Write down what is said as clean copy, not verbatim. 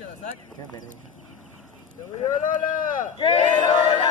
Derecha, Zach. Ya, veré. ¡Se murió Lola! ¡Que Lola